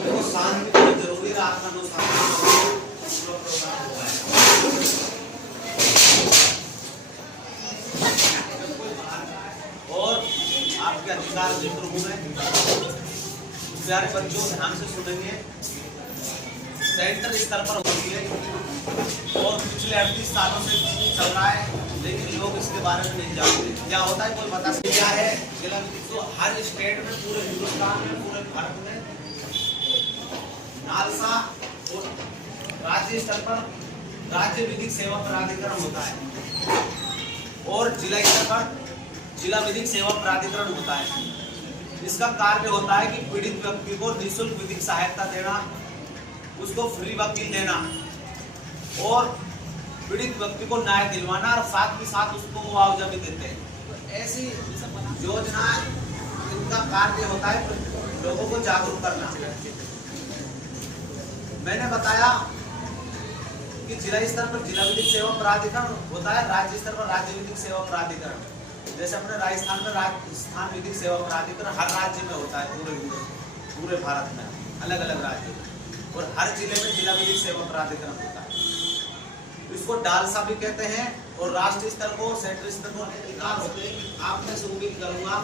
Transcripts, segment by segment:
देखो शांति बहुत जरूरी है, आत्मा दो शांति और आपके अधिकार मित्र हुए प्यारे बच्चों ध्यान से सुनेंगे। सेंटर स्तर पर होती है और पिछले 38 सालों से चल रहा है, लेकिन लोग इसके बारे में नहीं जानते। क्या होता है कोई बता सकता? क्या है जिला विधिक? तो हर स्टेट में, पूरे हिंदुस्तान में, पूरे भारत में नालसा और राज्य स्तर पर राज्य विधिक सेवा प्राधिकरण होता है और जिला स्तर पर जिला विधिक सेवा प्राधिकरण होता है। इसका कार्य होता है कि पीड़ित व्यक्ति को निःशुल्क विधिक सहायता देना, उसको फ्री वकील देना और पीड़ित व्यक्ति को न्याय दिलवाना और साथ ही साथ उसको मुआवजा भी देते हैं। तो ऐसी योजना इनका कार्य होता है लोगों को जागरूक करना। मैंने बताया कि जिला स्तर पर जिला विधिक सेवा प्राधिकरण होता है, राज्य स्तर पर राज्य विधिक सेवा प्राधिकरण। जैसे अपने राजस्थान में राजस्थान विधिक सेवा प्राधिकरण हर राज्य में होता है, पूरे भारत में अलग अलग राज्य में, और हर जिले में जिला विधिक सेवा प्राधिकरण होता है। इसको डालसा भी कहते हैं और राष्ट्रीय स्तर को, सेंट्रल स्तर को अधिकार होते हैं। आप में से उम्मीद करूंगा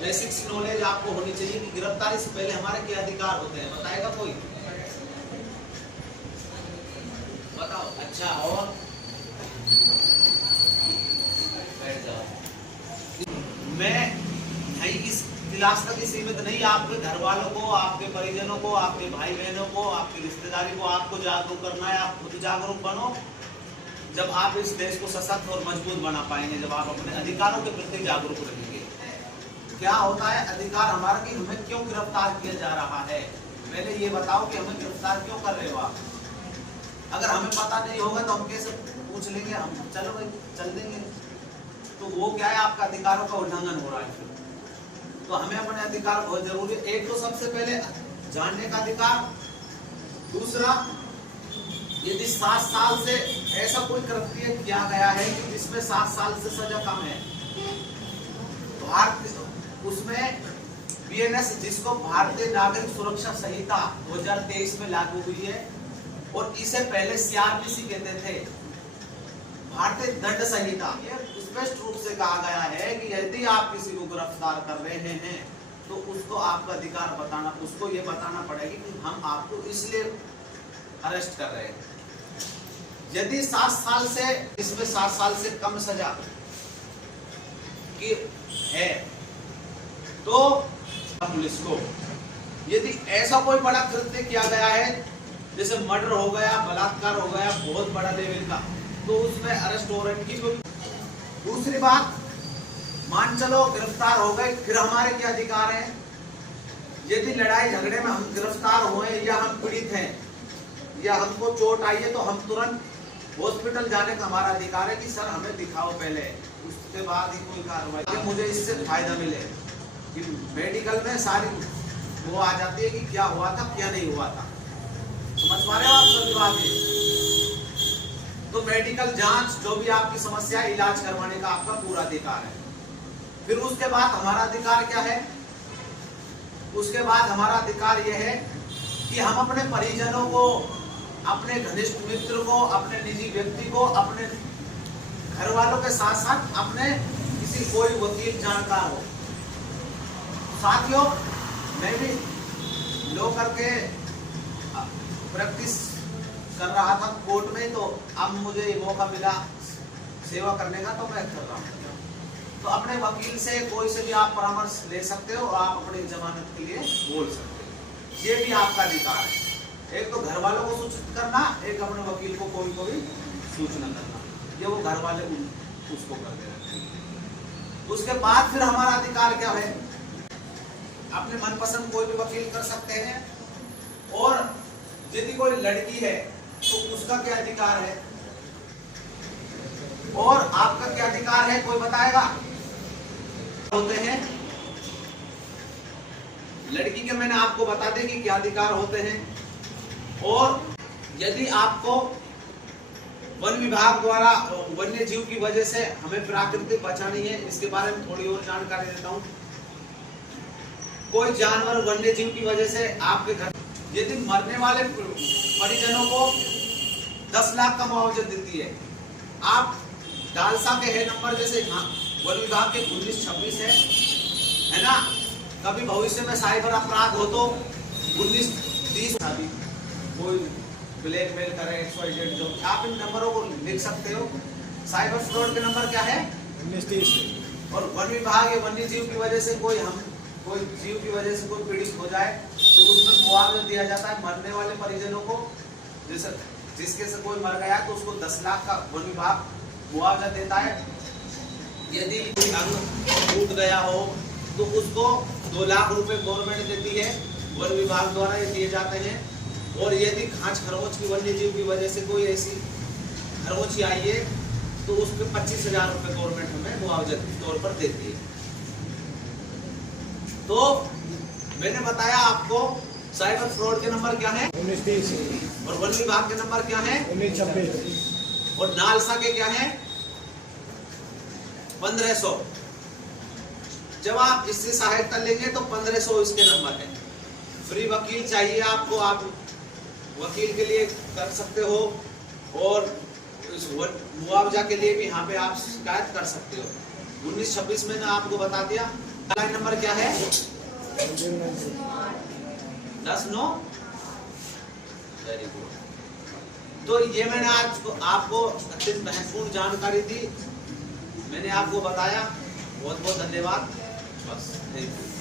बेसिक्स नॉलेज आपको होनी चाहिए कि गिरफ्तारी से पहले हमारे क्या अधिकार होते हैं। बताएगा कोई? बताओ। अच्छा, और बैठ जाओ। मैं नहीं इस क्लास तक ही सीमित नहीं, आपके घर वालों को, आपके परिजनों को, आपके भाई बहनों को, आपकी रिश्तेदारी को आपको जागरूक करना है। आप खुद जागरूक बनो। जब आप इस देश को सशक्त और मजबूत बना पाएंगे, जब आप अपने अधिकारों के प्रति जागरूक रहेंगे। क्या होता है अधिकार हमारा कि हमें क्यों गिरफ्तार किया जा रहा है? पहले ये बताओ कि हमें गिरफ्तार क्यों कर रहे हो आप। अगर हमें पता नहीं होगा तो हम कैसे पूछ लेंगे? हम चलो भाई चल देंगे। तो वो क्या है, आपका अधिकारों का उल्लंघन हो रहा है। तो हमें अपने अधिकार बहुत जरूरी है। एक तो सबसे पहले जानने का अधिकार, दूसरा यदि 7 साल से ऐसा कोई कृत्य किया गया है कि जिसमें 7 साल से सजा कम है, भारत उसमें बीएनएस, जिसको भारतीय नागरिक सुरक्षा संहिता 2023 में लागू हुई है, और इसे पहले सीआरपीसी कहते थे, भारतीय दंड संहिता। ये स्पष्ट रूप से कहा गया है कि यदि आप किसी को गिरफ्तार कर रहे हैं तो उसको आपका अधिकार बताना, उसको ये बताना पड़ेगा कि हम आपको इसलिए अरेस्ट कर रहे हैं। यदि 7 साल से, इसमें 7 साल से कम सजा की है तो पुलिस को, यदि ऐसा कोई बड़ा कृत्य किया गया है जैसे मर्डर हो गया, बलात्कार हो गया, बहुत बड़ा लेवल का, तो उसमें अरेस्ट वारंट की। दूसरी बात, मान चलो गिरफ्तार हो गए, फिर हमारे क्या अधिकार हैं? यदि लड़ाई झगड़े में हम गिरफ्तार हुए या हम पीड़ित हैं या हमको चोट आई है तो हम तुरंत हॉस्पिटल जाने का हमारा अधिकार है कि सर हमें दिखाओ पहले, उसके बाद ही कोई कार्रवाई। मुझे इससे फायदा मिले कि मेडिकल में सारी वो आ जाती है कि क्या हुआ था क्या नहीं हुआ था। समझ पा रहे हो आप सभी बातें? तो मेडिकल जांच, जो भी आपकी समस्या है, इलाज करवाने का आपका पूरा अधिकार है। फिर उसके बाद हमारा अधिकार क्या है? उसके बाद हमारा अधिकार यह है कि हम अपने परिजनों को, अपने घनिष्ठ मित्र को, अपने निजी व्यक्ति को, अपने घर वालों के साथ साथ अपने किसी कोई वकील जानकार हो। साथियों, मैं भी लो करके प्रैक्टिस कर रहा था कोर्ट में, तो अब मुझे ये मौका मिला सेवा करने का, तो मैं कर रहा हूँ। तो अपने वकील से, कोई से भी आप परामर्श ले सकते हो, आप अपनी जमानत के लिए बोल सकते हो। ये भी आपका अधिकार है। एक तो घर वालों को सूचित करना, एक अपने वकील को कोई को भी सूचना करना, ये वो घर वाले उसको कर देना। उसके बाद फिर हमारा अधिकार क्या है? अपने मनपसंद कोई भी वकील कर सकते हैं। और यदि कोई लड़की है तो उसका क्या अधिकार है और आपका क्या अधिकार है, कोई बताएगा? होते हैं लड़की के, मैंने आपको बता दें कि क्या अधिकार होते हैं। और यदि आपको वन विभाग द्वारा वन्य जीव की वजह से हमें प्राकृतिक बचानी है, इसके बारे में थोड़ी और जानकारी देता हूं। कोई जानवर वन्य जीव की वजह से आपके घर, यदि मरने वाले परिजनों को 10 लाख का मुआवजा देती है, आप डालसा के है नंबर जैसे वन विभाग के 1926 है ना। कभी भविष्य में साइबर अपराध हो तो 1930 कोई ब्लैकमेल करे XYZ जो, आप इन नंबरों को लिख सकते हो। साइबर फ्रॉड के नंबर क्या है 1930। और वन विभाग या वन्य जीव की वजह से कोई जीव की वजह से कोई पीड़ित हो जाए तो उसमें मुआवजा दिया जाता है मरने वाले परिजनों को। जैसे जिसके से कोई मर गया तो उसको 10 लाख का वन विभाग मुआवजा देता है। यदि कोई अंग टूट गया हो तो उसको 2 लाख रुपए गवर्नमेंट देती है, वन विभाग द्वारा ये दिए जाते हैं। और यदि खांच खरगोश की वन्य जीव की वजह से कोई ऐसी खरगोशी आई है तो उस पर 25,000 रुपए गवर्नमेंट हमें मुआवजा के तौर पर देती है। तो मैंने बताया आपको साइबर फ्रॉड के नंबर क्या है 1930 और वन विभाग के नंबर क्या है 1926 और नालसा के क्या है 1500। जब आप इससे सहायता लेंगे तो 1500 इसके नंबर है। फ्री वकील चाहिए आपको, आप वकील के लिए कर सकते हो और इस मुआवजा के लिए भी यहाँ पे आप शिकायत कर सकते हो। 1926 में ना आपको बता दिया। लाइन नंबर क्या है 10-9। Very good. तो ये मैंने आज आपको अत्यंत महत्वपूर्ण जानकारी दी, मैंने आपको बताया। बहुत बहुत धन्यवाद। बस थैंक यू।